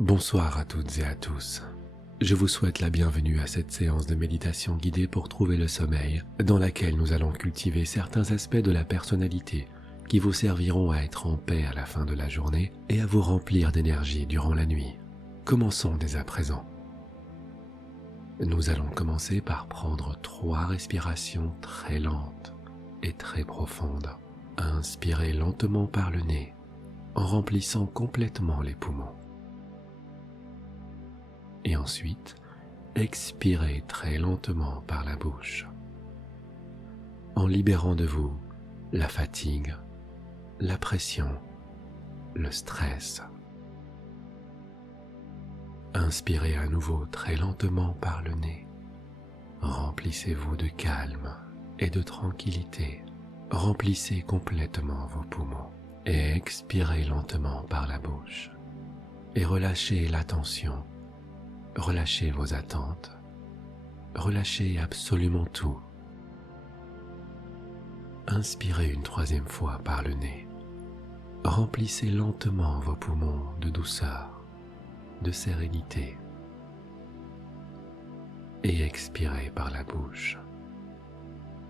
Bonsoir à toutes et à tous. Je vous souhaite la bienvenue à cette séance de méditation guidée pour trouver le sommeil, dans laquelle nous allons cultiver certains aspects de la personnalité qui vous serviront à être en paix à la fin de la journée et à vous remplir d'énergie durant la nuit. Commençons dès à présent. Nous allons commencer par prendre 3 respirations très lentes et très profondes. Inspirez lentement par le nez, en remplissant complètement les poumons. Et ensuite, expirez très lentement par la bouche, en libérant de vous la fatigue, la pression, le stress. Inspirez à nouveau très lentement par le nez. Remplissez-vous de calme et de tranquillité. Remplissez complètement vos poumons et expirez lentement par la bouche. Et relâchez la tension. Relâchez vos attentes, relâchez absolument tout. Inspirez une 3e fois par le nez. Remplissez lentement vos poumons de douceur, de sérénité. Et expirez par la bouche.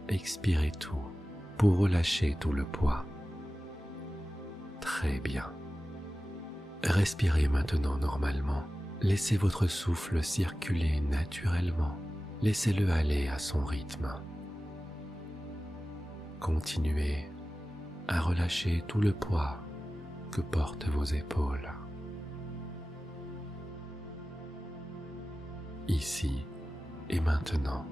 Expirez tout pour relâcher tout le poids. Très bien. Respirez maintenant normalement. Laissez votre souffle circuler naturellement. Laissez-le aller à son rythme. Continuez à relâcher tout le poids que portent vos épaules. Ici et maintenant,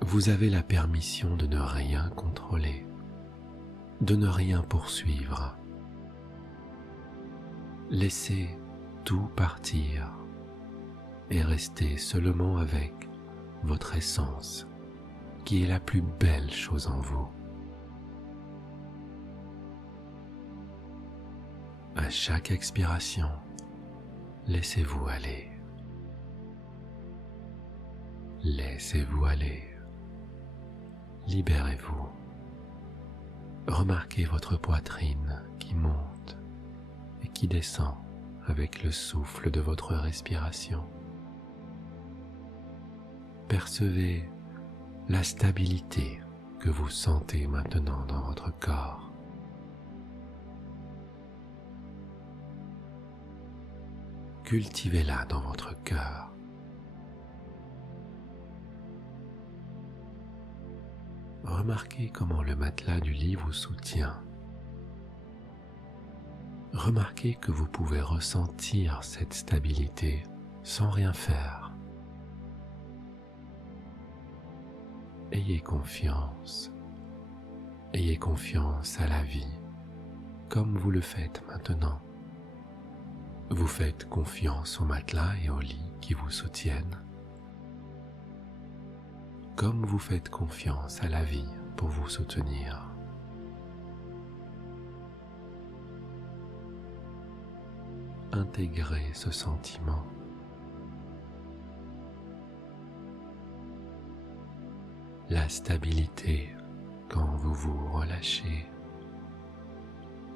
vous avez la permission de ne rien contrôler, de ne rien poursuivre. Laissez tout partir et restez seulement avec votre essence, qui est la plus belle chose en vous. À chaque expiration, laissez-vous aller. Laissez-vous aller. Libérez-vous. Remarquez votre poitrine qui monte et qui descend avec le souffle de votre respiration. Percevez la stabilité que vous sentez maintenant dans votre corps. Cultivez-la dans votre cœur. Remarquez comment le matelas du lit vous soutient. Remarquez que vous pouvez ressentir cette stabilité sans rien faire. Ayez confiance à la vie, comme vous le faites maintenant. Vous faites confiance au matelas et au lit qui vous soutiennent, comme vous faites confiance à la vie pour vous soutenir. Intégrez ce sentiment. La stabilité quand vous vous relâchez,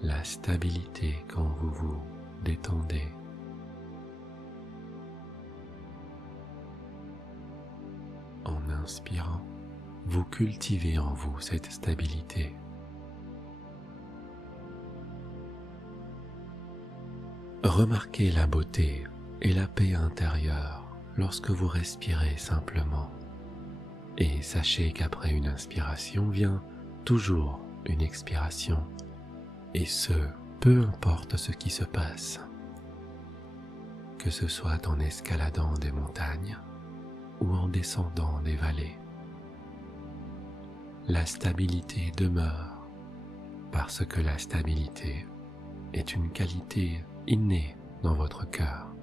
la stabilité quand vous vous détendez. En inspirant, vous cultivez en vous cette stabilité. Remarquez la beauté et la paix intérieure lorsque vous respirez simplement. Et sachez qu'après une inspiration vient toujours une expiration, et ce, peu importe ce qui se passe. Que ce soit en escaladant des montagnes ou en descendant des vallées. La stabilité demeure parce que la stabilité est une qualité innée dans votre cœur.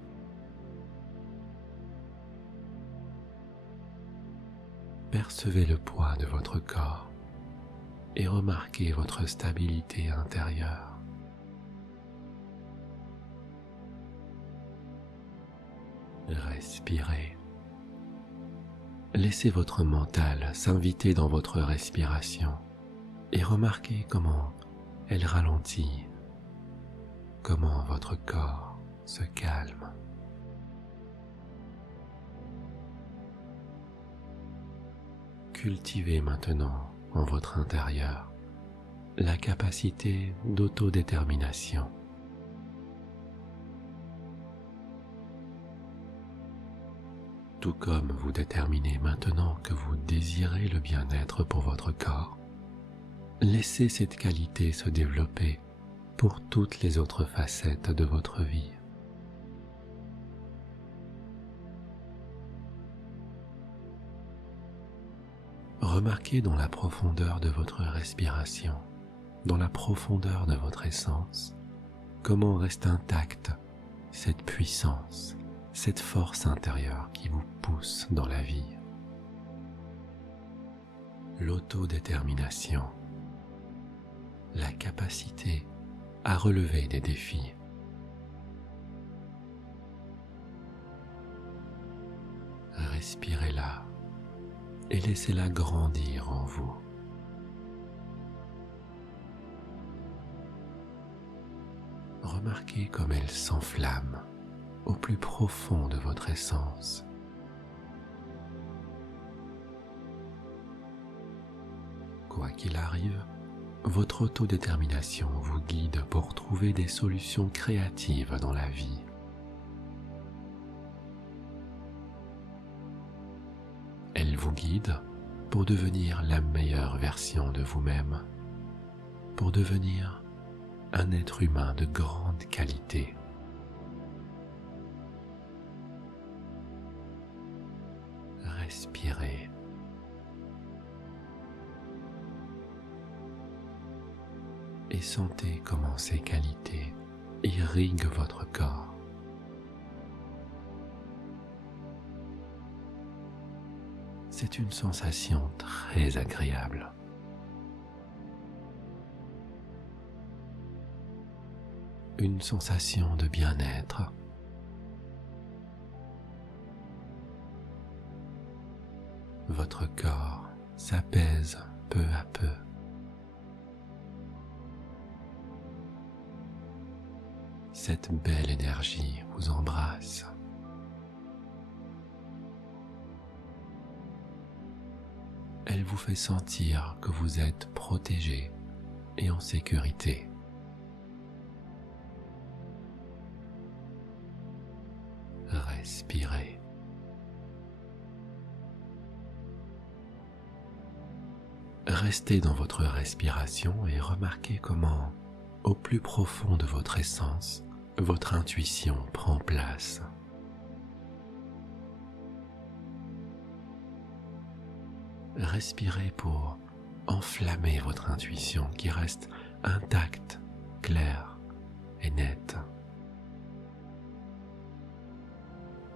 Percevez le poids de votre corps et remarquez votre stabilité intérieure. Respirez. Laissez votre mental s'inviter dans votre respiration et remarquez comment elle ralentit, comment votre corps se calme cultivez maintenant en votre intérieur la capacité d'autodétermination. Tout comme vous déterminez maintenant que vous désirez le bien-être pour votre corps, laissez cette qualité se développer pour toutes les autres facettes de votre vie. Remarquez dans la profondeur de votre respiration, dans la profondeur de votre essence, comment reste intacte cette puissance, cette force intérieure qui vous pousse dans la vie. L'autodétermination, la capacité à relever des défis. Respirez-la et laissez-la grandir en vous. Remarquez comme elle s'enflamme au plus profond de votre essence. Quoi qu'il arrive, votre autodétermination vous guide pour trouver des solutions créatives dans la vie. Elle vous guide pour devenir la meilleure version de vous-même, pour devenir un être humain de grande qualité. Respirez. Et sentez comment ces qualités irriguent votre corps. C'est une sensation très agréable. Une sensation de bien-être. Votre corps s'apaise peu à peu. Cette belle énergie vous embrasse. Elle vous fait sentir que vous êtes protégé et en sécurité. Respirez. Restez dans votre respiration et remarquez comment, au plus profond de votre essence, votre intuition prend place. Respirez pour enflammer votre intuition qui reste intacte, claire et nette.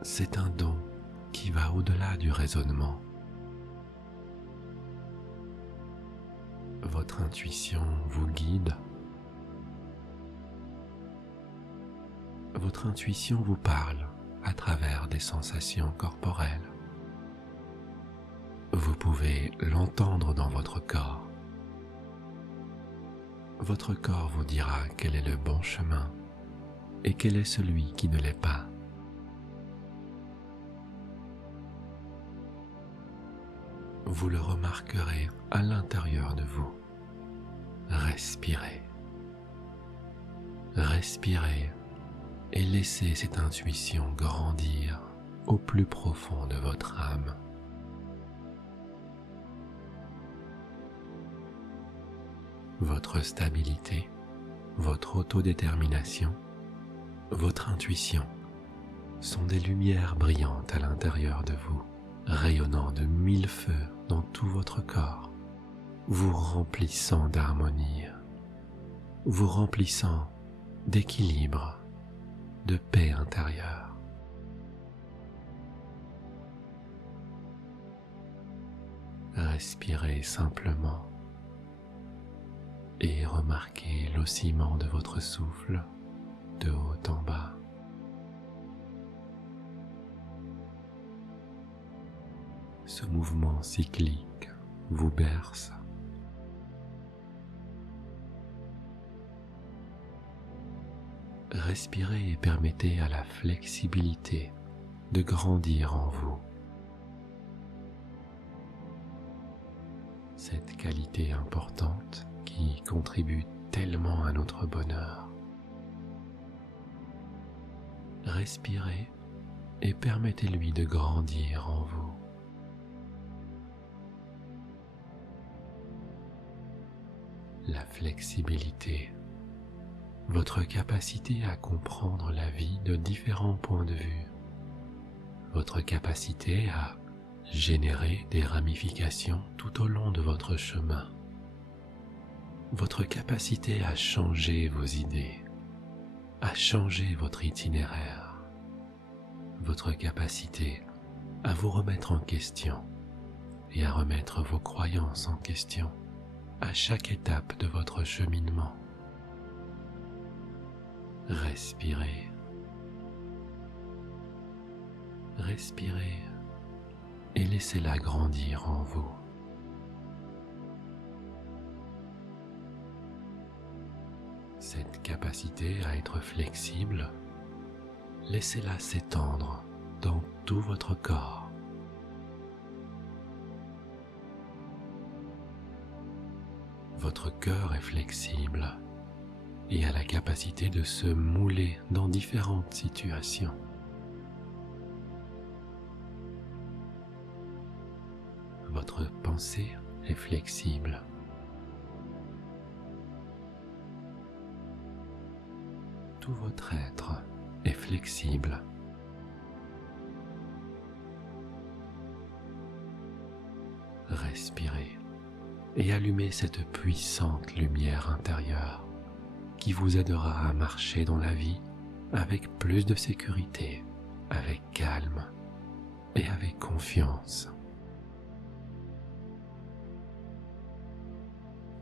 C'est un don qui va au-delà du raisonnement. Votre intuition vous guide. Votre intuition vous parle à travers des sensations corporelles. Vous pouvez l'entendre dans votre corps. Votre corps vous dira quel est le bon chemin et quel est celui qui ne l'est pas. Vous le remarquerez à l'intérieur de vous. Respirez. Respirez et laissez cette intuition grandir au plus profond de votre âme. Votre stabilité, votre autodétermination, votre intuition sont des lumières brillantes à l'intérieur de vous, rayonnant de 1000 feux dans tout votre corps, vous remplissant d'harmonie, vous remplissant d'équilibre, de paix intérieure. Respirez simplement et remarquez l'oscillement de votre souffle de haut en bas. Ce mouvement cyclique vous berce. Respirez et permettez à la flexibilité de grandir en vous. cette qualité importante qui contribue tellement à notre bonheur. Respirez et permettez-lui de grandir en vous. La flexibilité, votre capacité à comprendre la vie de différents points de vue, votre capacité à générer des ramifications tout au long de votre chemin, votre capacité à changer vos idées, à changer votre itinéraire, votre capacité à vous remettre en question et à remettre vos croyances en question à chaque étape de votre cheminement. Respirez. Respirez et laissez-la grandir en vous. Cette capacité à être flexible, laissez-la s'étendre dans tout votre corps. Votre cœur est flexible et a la capacité de se mouler dans différentes situations. Votre pensée est flexible. Tout votre être est flexible. Respirez et allumez cette puissante lumière intérieure qui vous aidera à marcher dans la vie avec plus de sécurité, avec calme et avec confiance.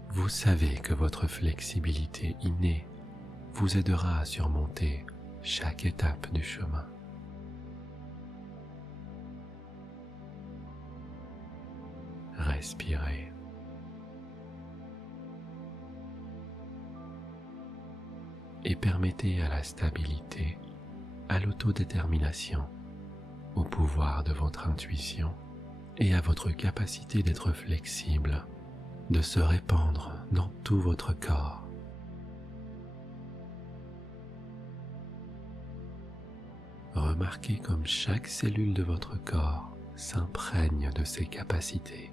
Vous savez que votre flexibilité innée vous aidera à surmonter chaque étape du chemin. Respirez. Et permettez à la stabilité, à l'autodétermination, au pouvoir de votre intuition et à votre capacité d'être flexible, de se répandre dans tout votre corps. Remarquez comme chaque cellule de votre corps s'imprègne de ces capacités.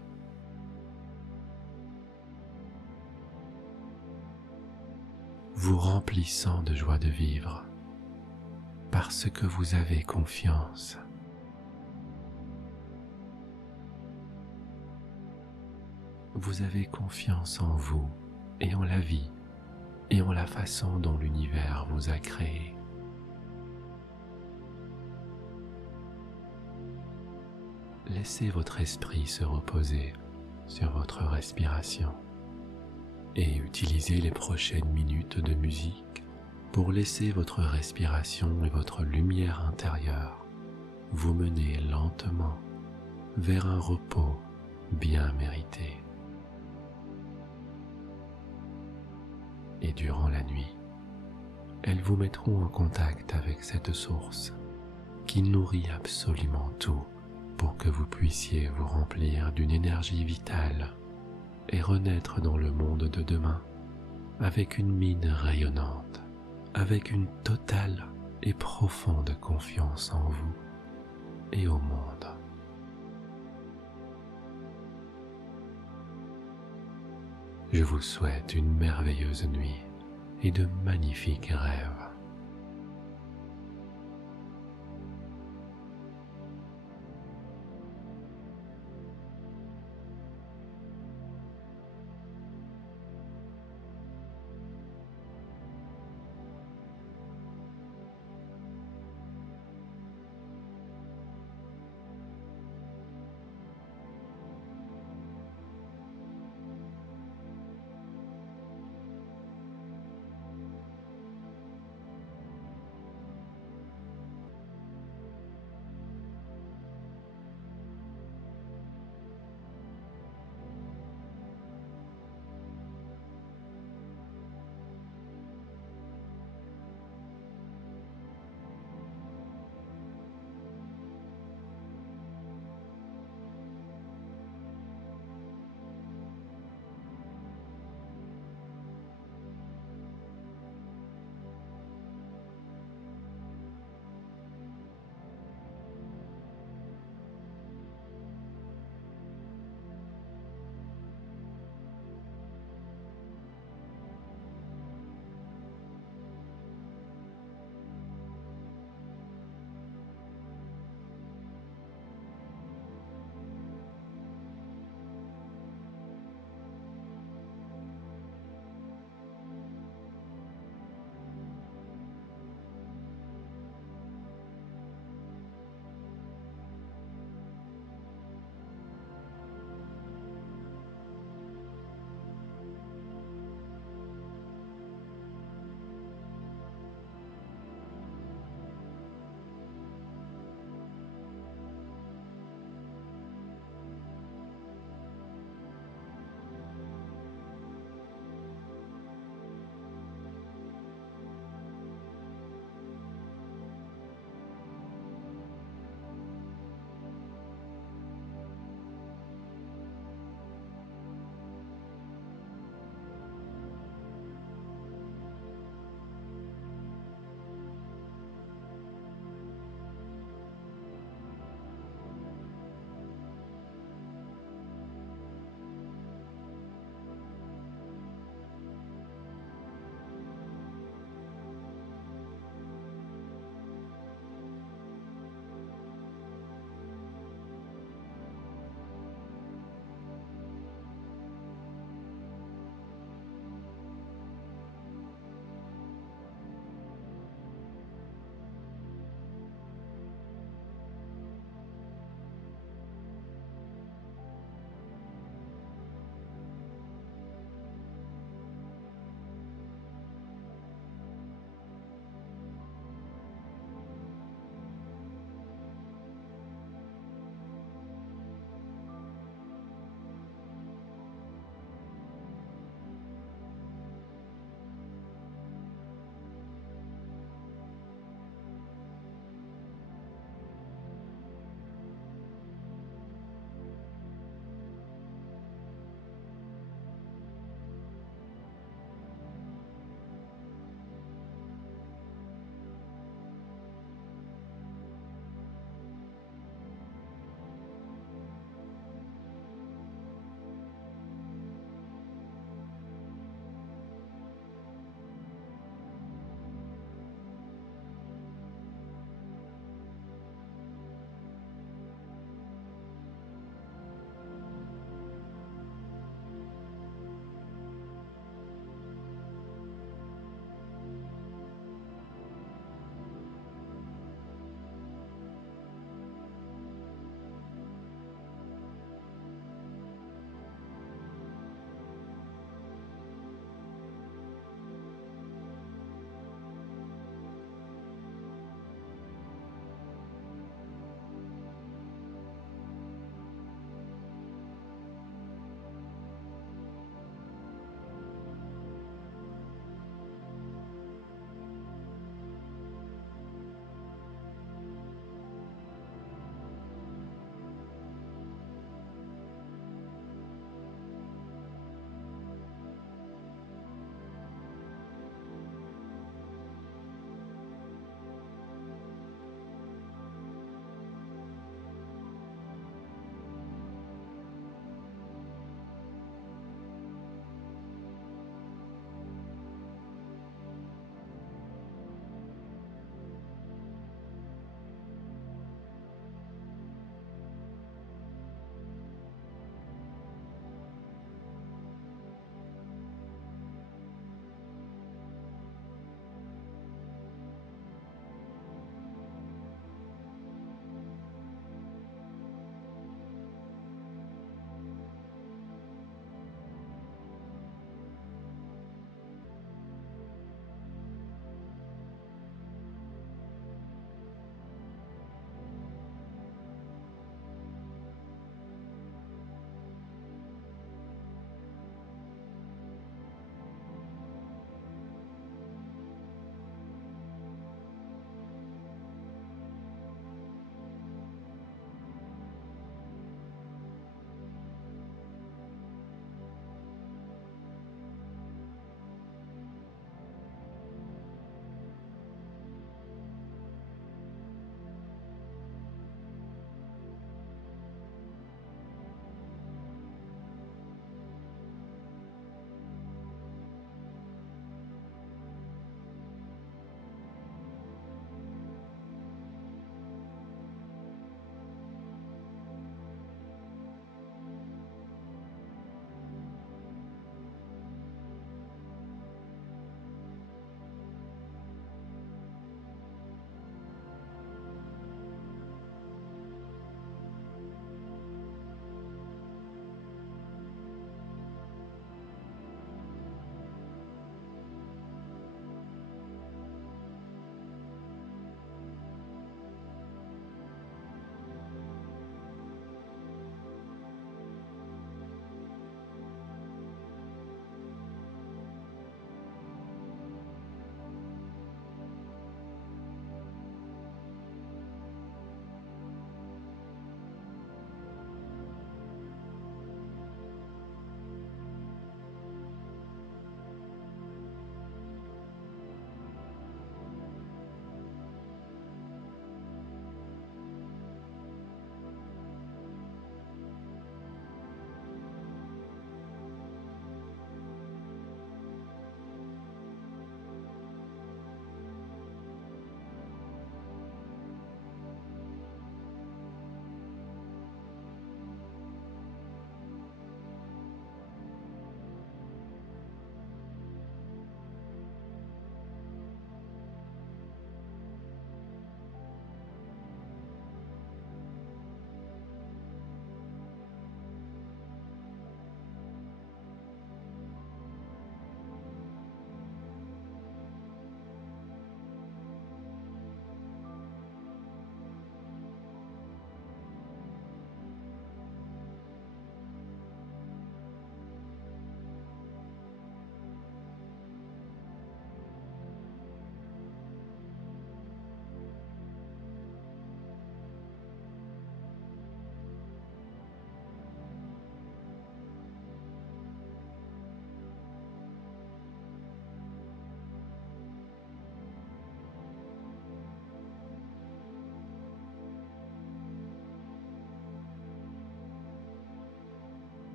Vous remplissant de joie de vivre, parce que vous avez confiance. Vous avez confiance en vous et en la vie et en la façon dont l'univers vous a créé. Laissez votre esprit se reposer sur votre respiration et utilisez les prochaines minutes de musique pour laisser votre respiration et votre lumière intérieure vous mener lentement vers un repos bien mérité. Et durant la nuit, elles vous mettront en contact avec cette source qui nourrit absolument tout pour que vous puissiez vous remplir d'une énergie vitale et renaître dans le monde de demain avec une mine rayonnante, avec une totale et profonde confiance en vous et au monde. Je vous souhaite une merveilleuse nuit et de magnifiques rêves.